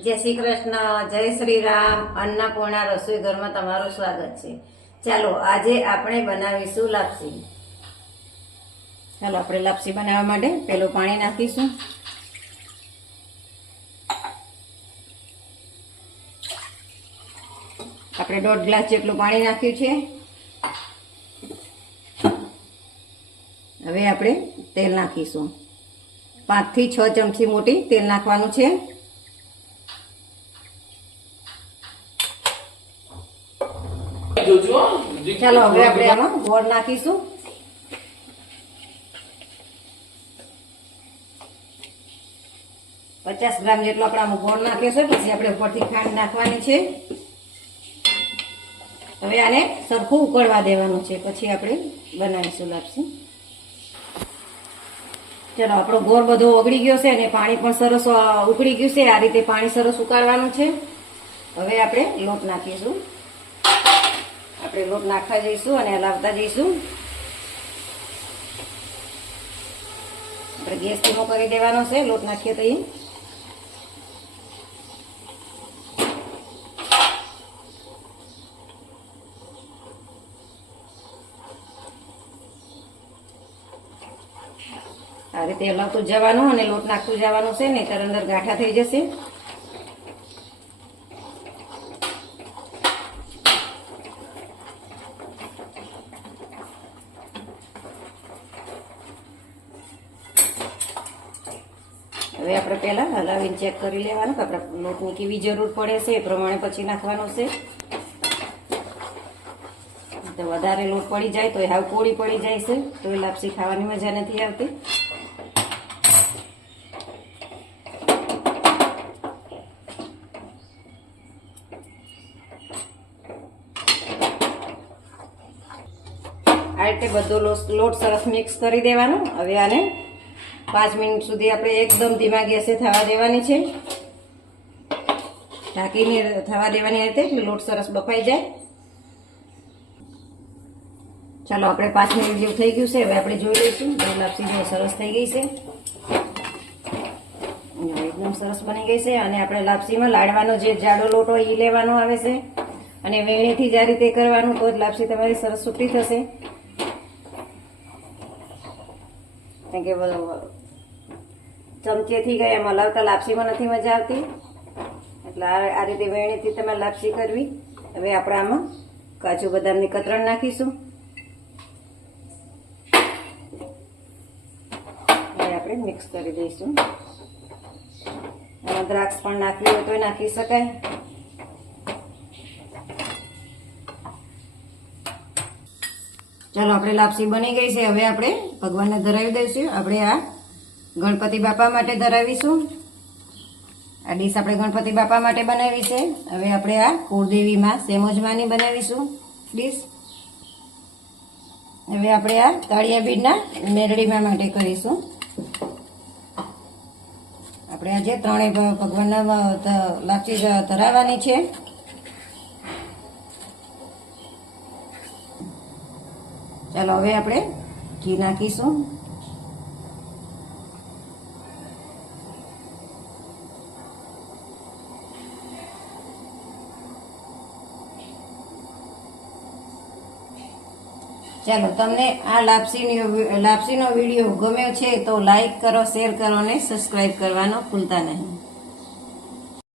જય શ્રી કૃષ્ણ, જય શ્રી રામ. અન્નપૂર્ણા રસોઈ ઘરમાં તમારું સ્વાગત છે. ચાલો આજે આપણે બનાવીશું લાપસી. ચાલો આપણે લાપસી બનાવવા માટે પેલું પાણી નાખીશું. આપણે 1.5 ગ્લાસ જેટલું પાણી નાખ્યું છે. હવે આપણે તેલ નાખીશું. 5 થી 6 ચમચી મોટી તેલ નાખવાનું છે. ચાલો હવે આપણે આમાં ગોળ નાખીશું. પચાસ ગ્રામ જેટલો આપણે આમાં ગોળ નાખ્યો છે. પછી આપણે ઉપરથી ખાંડ નાખવાની છે. હવે આને સરખું ઉકળવા દેવાનું છે, પછી આપણે બનાવીશું લાપસી. ચાલો આપણો ગોળ બધો ઓગળી ગયો છે અને પાણી પણ સરસ ઉકળી ગયું છે. આ રીતે પાણી સરસ ઉકાળવાનું છે. હવે આપણે લોટ નાખીશું. આપણે લોટ નાખવા જઈશું અને હલાવતા જઈશું. આપણે ગેસ ધીમો કરી દેવાનો છે લોટ નાખીએ તો. આ રીતે હલાવતું જવાનું અને લોટ નાખતું જવાનું છે, નહીંતર અંદર ગાંઠા થઈ જશે. હવે આપણે પહેલા હલાવીને ચેક કરી લેવાનું કે આપણે લોટની કેવી જરૂર પડે છે, એ પ્રમાણે પછી નાખવાનું છે. તો વધારે લોટ પડી જાય તો એ હાવ કોળી પડી જાય છે, તો એ લાપસી ખાવાની મજા નથી આવતી. આ રીતે બધો લોટ સરસ મિક્સ કરી દેવાનો. હવે આને 5 મિનિટ સુધી આપણે એકદમ ધીમા ગેસે થવા દેવાની છે. ઢાંકીને થવા દેવાની રીતે એટલે લોટ સરસ બફાઈ જાય. ચાલો આપણે 5 મિનિટ જેવું થઈ ગયું છે. હવે આપણે જોઈ લઈશું. લાપસી જો સરસ થઈ ગઈ છે, એકદમ સરસ બની ગઈ છે. અને આપણે લાપસીમાં લાડવાનો જે જાડો લોટ હોય એ લેવાનો આવે છે, અને વેણીથી જ આ રીતે કરવાનું, તો જ લાપસી તમારી સરસ સૂટી થશે. કારણ કે ચમચેથી ગયા એમાં હલાવતા લાપસીમાં નથી મજા આવતી, એટલે આ રીતે વેણીથી તમારે લાપસી કરવી. હવે આપણે આમાં કાજુ બદામની કતરણ નાખીશું. હવે આપણે મિક્સ કરી દઈશું. આમાં દ્રાક્ષ પણ નાખવી હોય તો નાખી શકાય. ચાલો આપણે લાપસી બની ગઈ છે. હવે આપણે ભગવાનને ધરાવી દઈશું. આપણે આ ગણપતિ બાપા માટે ધરાવીશું. આ ડીશ આપણે ગણપતિ બાપા માટે બનાવી છે. હવે આપણે આ કુળદેવીમાં સેમોજમાની બનાવીશું ડીશ. હવે આપણે આ તાળિયા બીડના મેરડીમાં માટે કરીશું. આપણે આજે ત્રણેય ભગવાનના લાપસી ધરાવવાની છે. ચાલો હવે આપણે ઘી નાખીશું. ચાલો તમને આ લાપસીનો વિડીયો ગમ્યો છે તો લાઈક કરો, શેર કરો અને સબસ્ક્રાઈબ કરવાનો ભૂલતા નહીં.